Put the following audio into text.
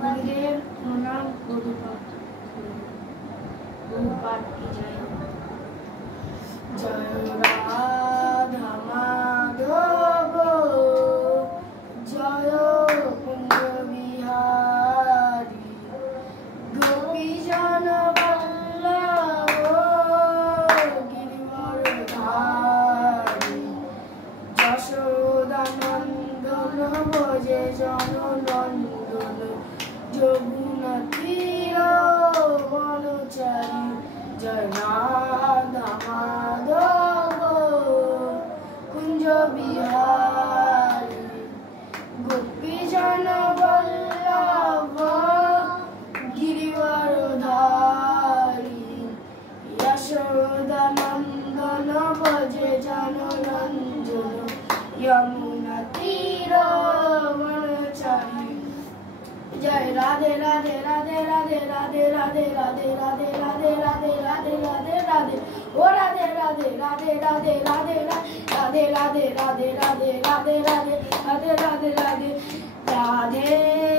गुरुदेव प्रणाम गुरुपाठ की जय। जय राधा माधव जय कुंज बिहारी गोपी जन वल्लभ गिरिवरधारी यशोदा नंदन भजे जन नंदन যমুনা তীর বনচারী জয় রাধা মাধব কুঞ্জ বিহারী গোপী জন বল্লভ গিরিবরধারী যশোদা নন্দন ভজে জন রঞ্জন যমুনা তীর বনচারী। जय राधे राधे राधे राधे राधे राधे राधे राधे राधे राधे राधे राधे राधे ओ राधे राधे राधे राधे राधे राधे राधे राधे राधे राधे राधे राधे राधे राधे राधे